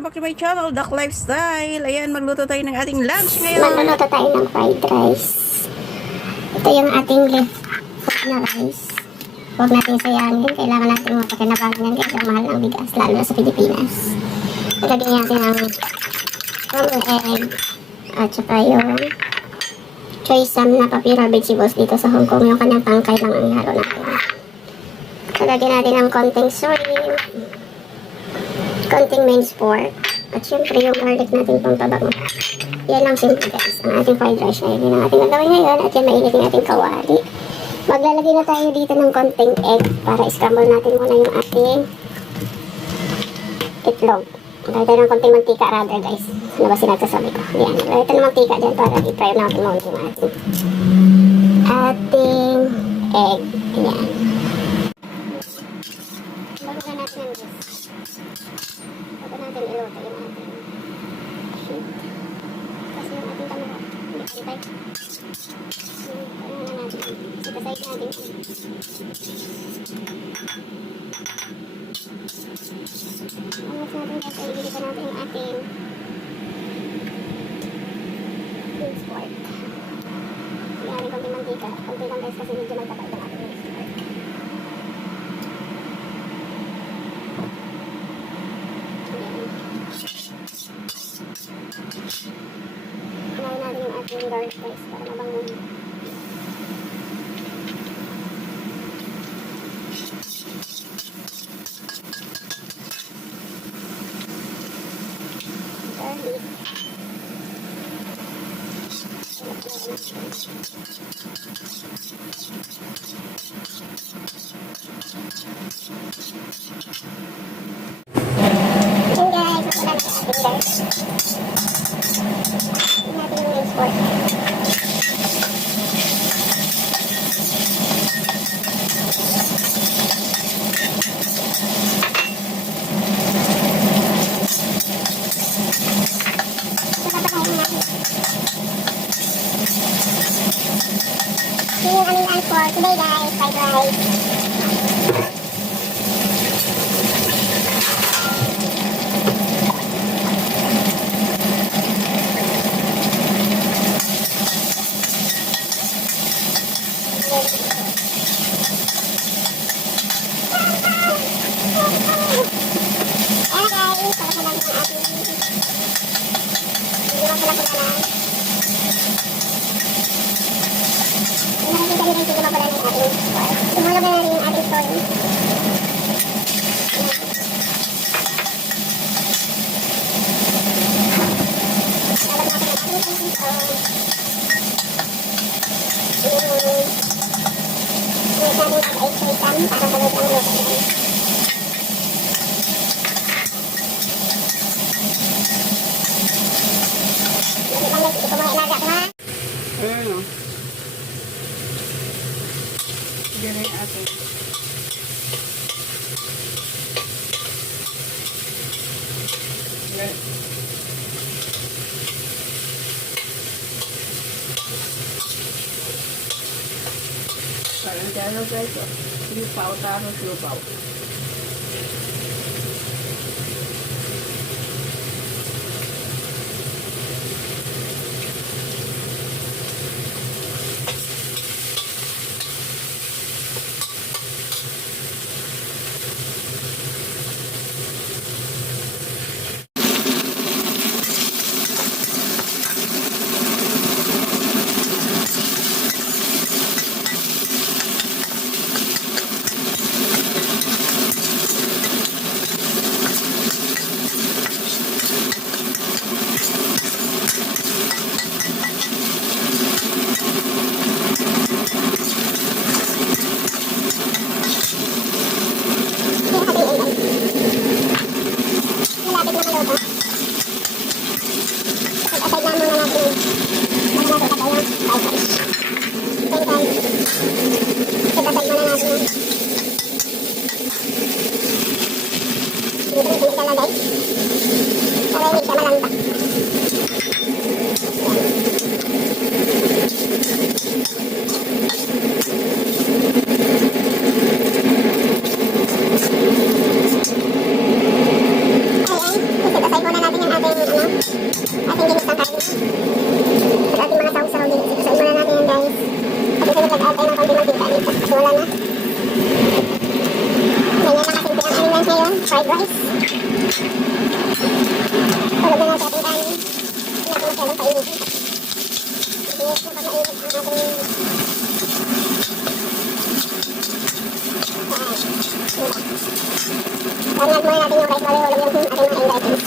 welcome back to my channel, Duck Lifestyle. Ayan, magluto tayo ng ating lunch ngayon. Magluluto tayo ng fried rice. Ito yung ating left foot na rice. Huwag natin sayangin. Kailangan natin mapakinabangan yan kasi ang mahal ng bigas, lalo na sa Pilipinas. Ilagay natin ang yung egg at saka yung choy sam na papira vegetables dito sa Hong Kong. Yung kanyang tangkay lang ang ihalo natin. Lagyan natin ng konting shrimp, konting minced pork, at syempre yung garlic natin pang tabango. Yan lang simple guys. Ang ating fried rice ay yun ang ating gagawin ngayon at yan mainit yung ating kawali. Maglalagay na tayo dito ng konting egg para scramble natin muna yung ating itlog. Lagay tayo ng konting mantika rather guys. Ano ba sinasasabi ko? Yan. Lagay tayo ng mantika dyan para i-fry natin muna yung ating ating egg. Yan. Bago na natin yan guys. Bago natin iluto yung ating shoot. Kasi yung ating camera, hindi pantay. Hmm, Ano na natin? Sipasay natin. Angas natin kasi ibili pa natin yung ating beef pork. Yan, konti mantika. Konti lang guys kasi medyo magkakal yung ating beef pork. Kumain natin yung ating garlic guys para mabango. Thank you. Yung natin ang ice cream para sa loob ng luto. Hindi lang guys, ito mga ilaga na. Ayan usar igual. E o pau tá no pau. Wala na. Ganyan na kasi pinakain ngayon, fried rice. Tulog na natin ating kanin. Wala ko masyadong painitin. Yes, na pag mainit ang ating Lagyan muna natin yung rice hulog yung ating mga ingredients.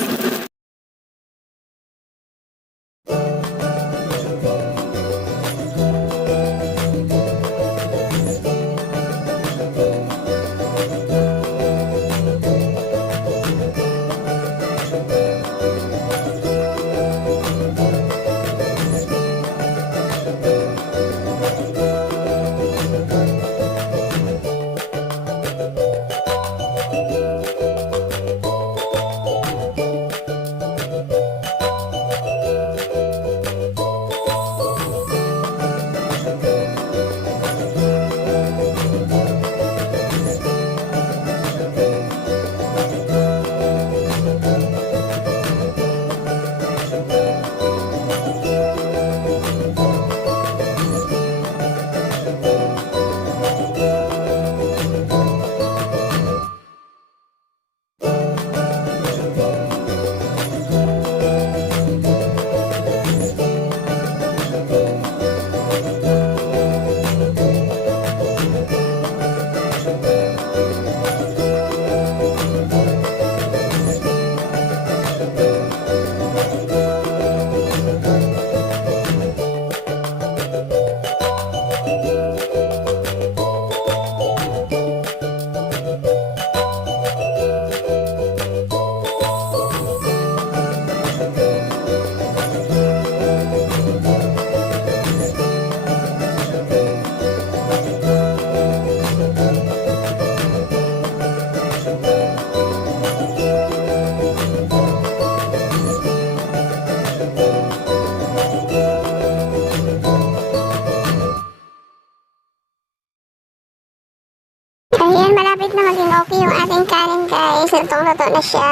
Lutong-luto na siya.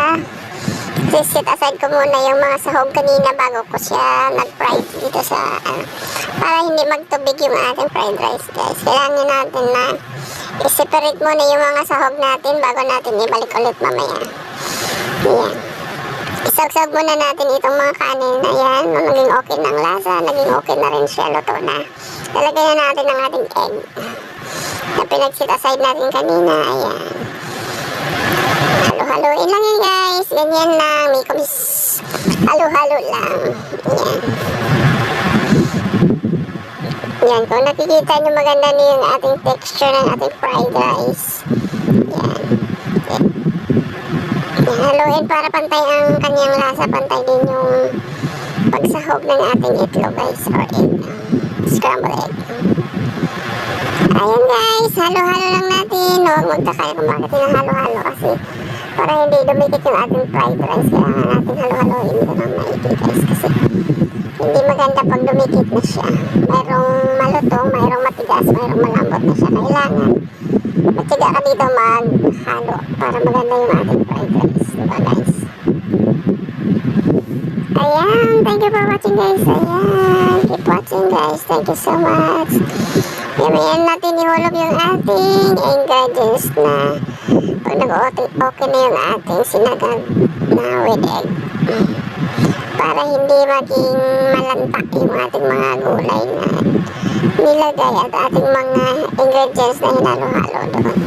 Set aside ko muna yung mga sahog kanina bago ko siya nag-fry dito sa ano, para hindi magtubig yung ating fried rice guys. Kailangan natin na i-separate muna yung mga sahog natin bago natin ibalik ulit mamaya. Ayan. Isagsag muna natin itong mga kanin na yan. Naging okay ng lasa, naging okay na rin siya. Luto na. Lalagyan na natin ng ating egg na pinag-set aside natin kanina. Ayan. Halo-haloin lang yan guys. Ganyan lang. May kumis. Halo-halo lang. Ayan. Yan. Kung nakikita nyo maganda na yung ating texture ng ating fried rice. Yan. Yan. Haluin para pantay ang kanyang lasa. Pantay din yung pagsahog ng ating itlog guys. Or egg. Scrambled egg. Ayan guys, halo-halo lang natin. Huwag magtakaya kung bakit hinahalo-halo kasi para hindi dumikit yung ating fried rice. Kailangan natin halo-haloin ito ng maigi guys kasi hindi maganda pag dumikit na siya. Mayroong malutong, mayroong matigas, mayroong malambot na siya. Kailangan matiga ka dito maghalo para maganda yung ating fried rice. Diba guys? Ayan, thank you for watching guys. Ayan, keep watching guys. Thank you so much. Yamayan natin ihulog yung ating ingredients na pag nag-okay okay na yung ating sinagag na with egg. Para hindi maging malantak yung ating mga gulay na nilagay at ating mga ingredients na hinalo-halo doon.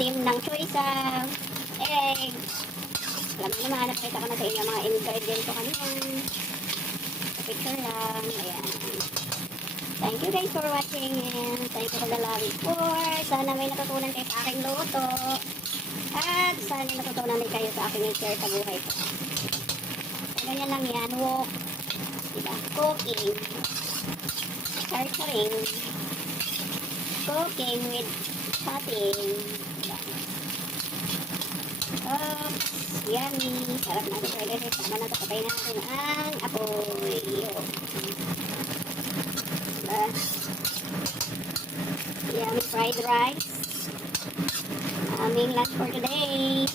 Steam ng choice, egg. Alam mo naman, nakita ko na sa inyo mga ingredients ko kanina. Sa picture lang. Ayan. Thank you guys for watching and thank you for the love support. Sana may natutunan kayo sa aking luto. At sana natutunan din kayo sa aking share sa buhay ko. So, ganyan lang yan. Walk. Diba? Cooking. Torturing. Cooking with Diba? Oops. Yummy. Sarap na ito. Pwede rin. Tama na ito. Patayin natin ang apoy. Diba? Yummy fried rice. Aming lunch for today.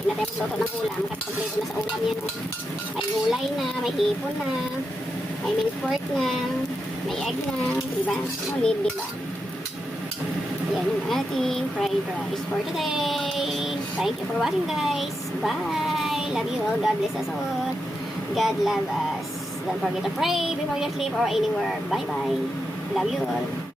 Hindi na tayo magluto ng ulam kasi kompleto na sa ulam yan. oh. May gulay na, may hipon na, may minced pork na, may egg na, di ba? No need, di ba? Yan yung ating fried rice for today. Thank you for watching guys. Bye! Love you all. God bless us all. God love us. Don't forget to pray before you sleep or anywhere. Bye-bye. Love you all.